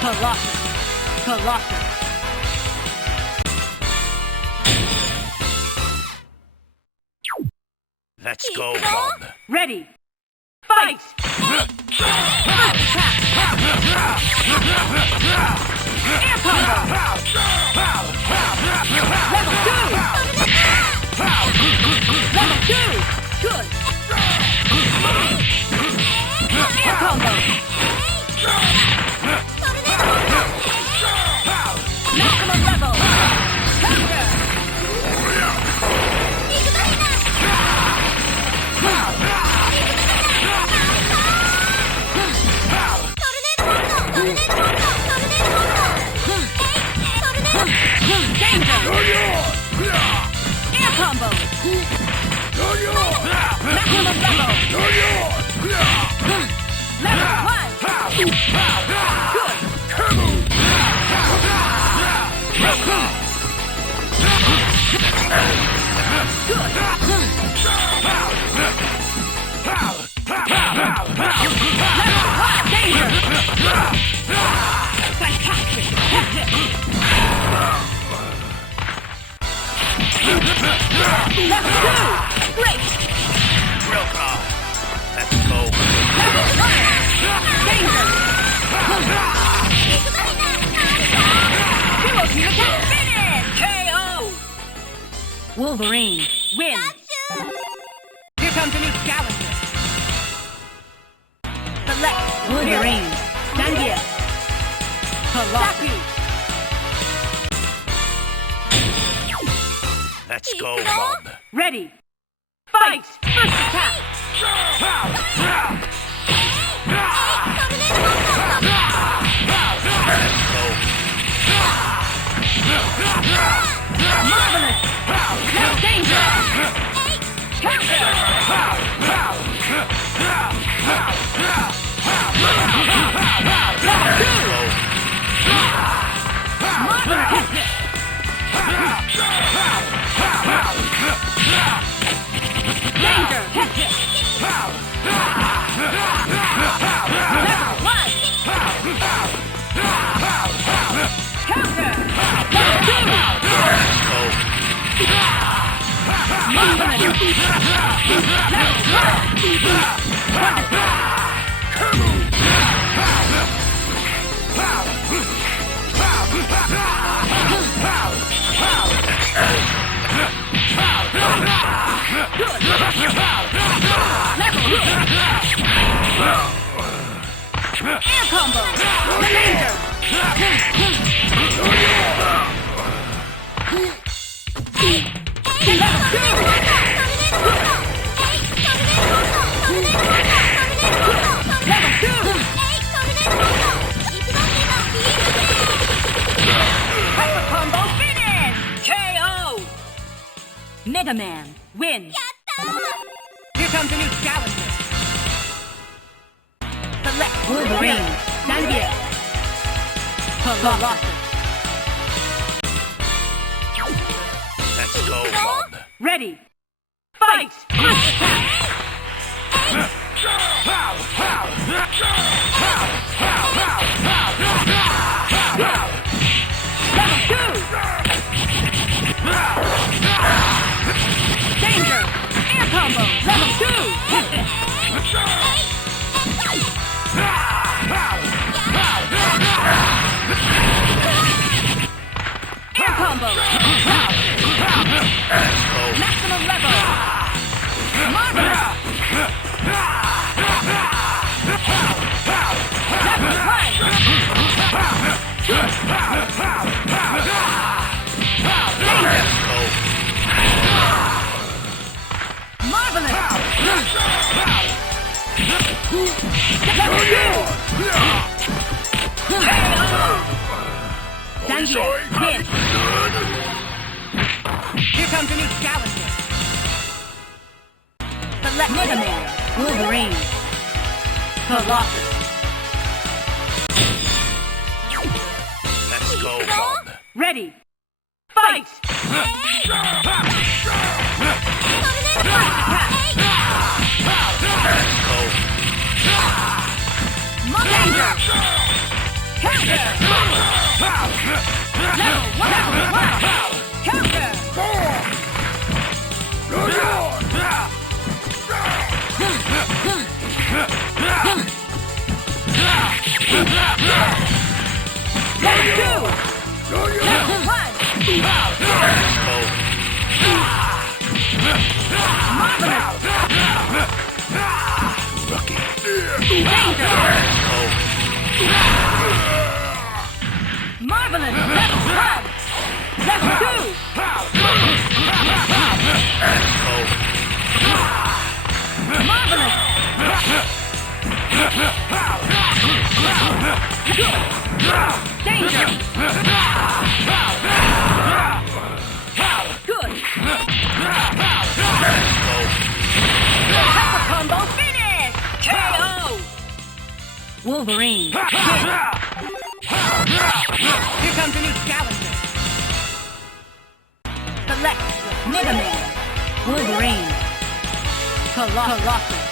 Colossus. Let's go, Bob. Ready. Fight! Air combo! Level 2! Good! Air combo! Maximum level! Counter! Air combo! Maximum level! Level 1! Good! Fantastic! Level 2! Great! Real car. Let's go. Level 1! Danger! Duo attack finish! KO! Wolverine, win! Here comes a new challenger. Select Wolverine, Sandia, Colossus. Let's go, Bob. Ready. Fight! First attack! Marvelous! No danger! Counter! Danger! Level 1! Counter! Air combo! Danger! Hyper combo finish! KO! Mega Man, win! Here comes a new challenger. Select Wolverine, Sandia, Colossus. Let's go, Bob. Ready. Fight! First attack! Level 2! Danger! Air combo! Level 2! Air combo! Maximum level! Marvelous! Level 1! Marvelous! Level 2! Sandia, win! Here comes a new challenger. Select Mega Man, Wolverine, Colossus. Let's go, Bob. Ready. Fight! Danger! Counter! Marvelous! Level 1! Level 2! Marvelous! Danger! Good! Hyper combo finish! KO! Wolverine! Here comes a new challenger! Select Mega Man! Wolverine! Colossus!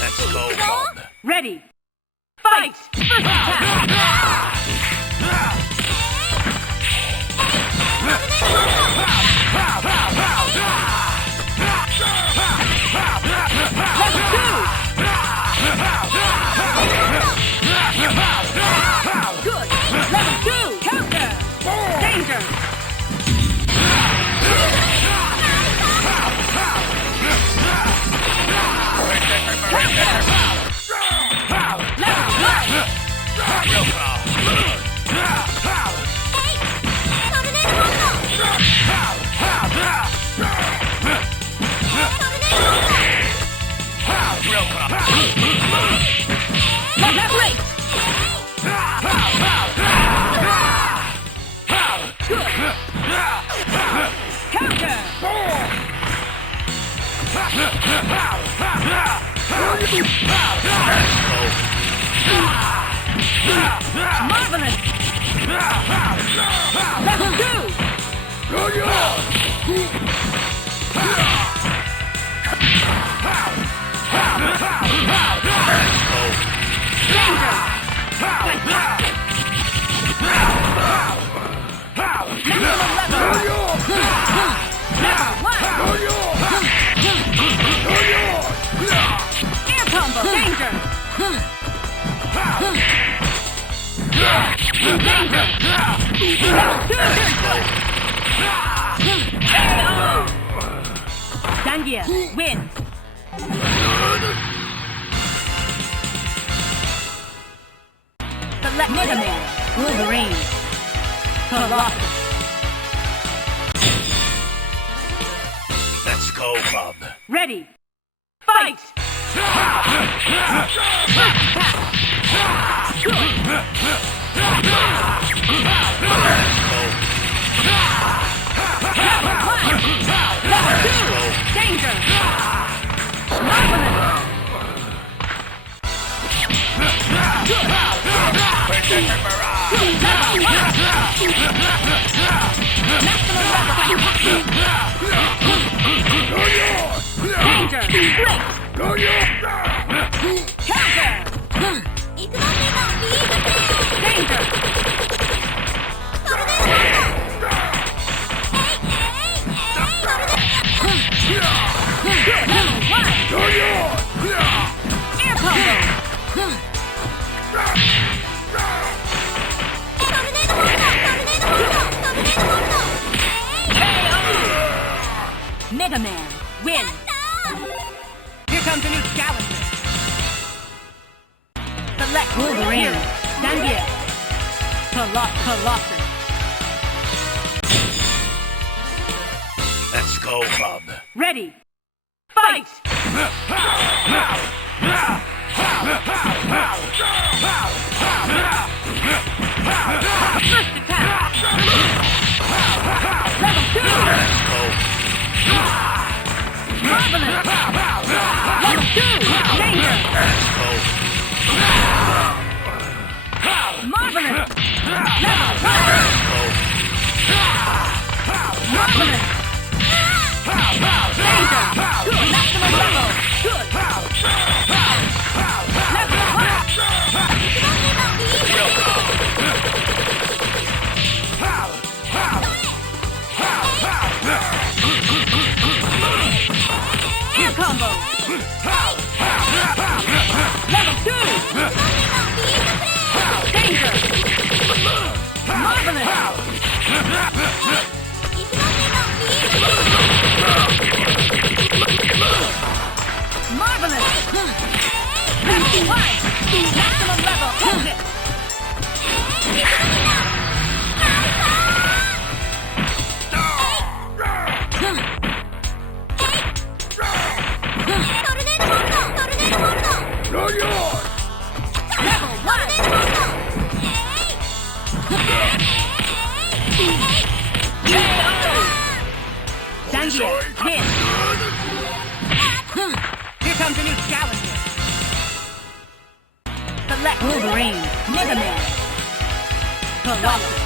Let's go, Bob. Ready! Fight! First attack! Level 2! Good! Level 2! Counter! Danger! Marvelous! Level 2! Danger! Maximum level! Level 1! Air combo! Danger! Danger! Dangia, win! Select Mega Man, Wolverine, Colossus. Let's go, Bob. Ready! Fight! Level 2! Danger! Marvelous! Protector Barrage! Maximum level! Danger! Break! Counter! Danger! Air combo! Mega Man, win! Here comes a new challenger! Select Wolverine, Dangia, Colossus. Let's go, Bob. Ready! Fight! First attack! Level 2! Marvelous! Level 2! Danger! Marvelous! Level 1! Marvelous! Danger! Good! Maximum level! Good! One. Maximum level. Hold it. Level 1. Dangia, win. Here comes a new challenger. Select Wolverine, Mega Man, Colossus.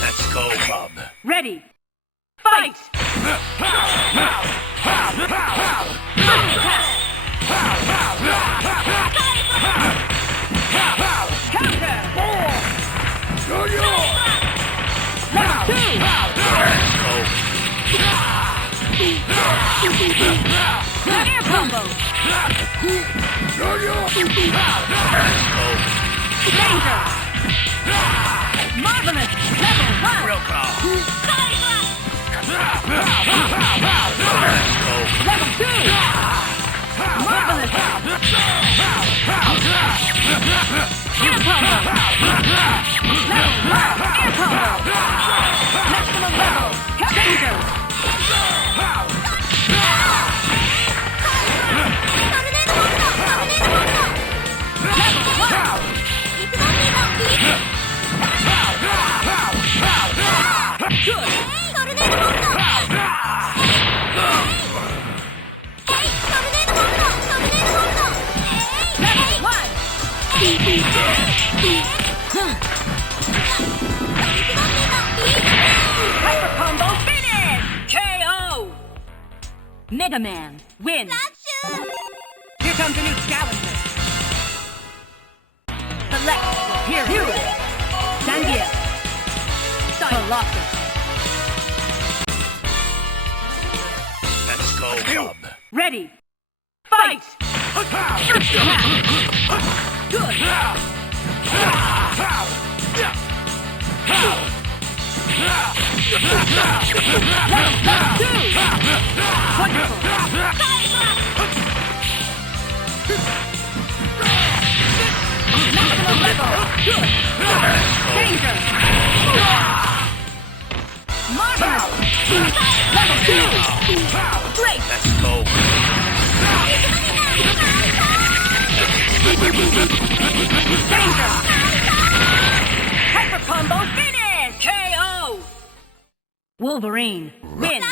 Let's go, Bub. Ready. Fight! Counter! Level 2! Let's go. Air combo! Danger! Marvelous! Level 1! Real call. Level 2! Marvelous! Air combo! Level 1! Air combo! Maximum level! Danger! Level 1! Good! Level 1! Hyper combo finish! KO! Mega Man wins! Here comes a new challenger. Select your hero. Dangia. Colossus. Let's go, Bub. Ready. Fight! First attack. Good. Level 2. Wonderful. Maximum level. Good. Danger. Marvelous. Level 2. Great. Let's go. Danger. Hyper combo finish. KO. Wolverine wins.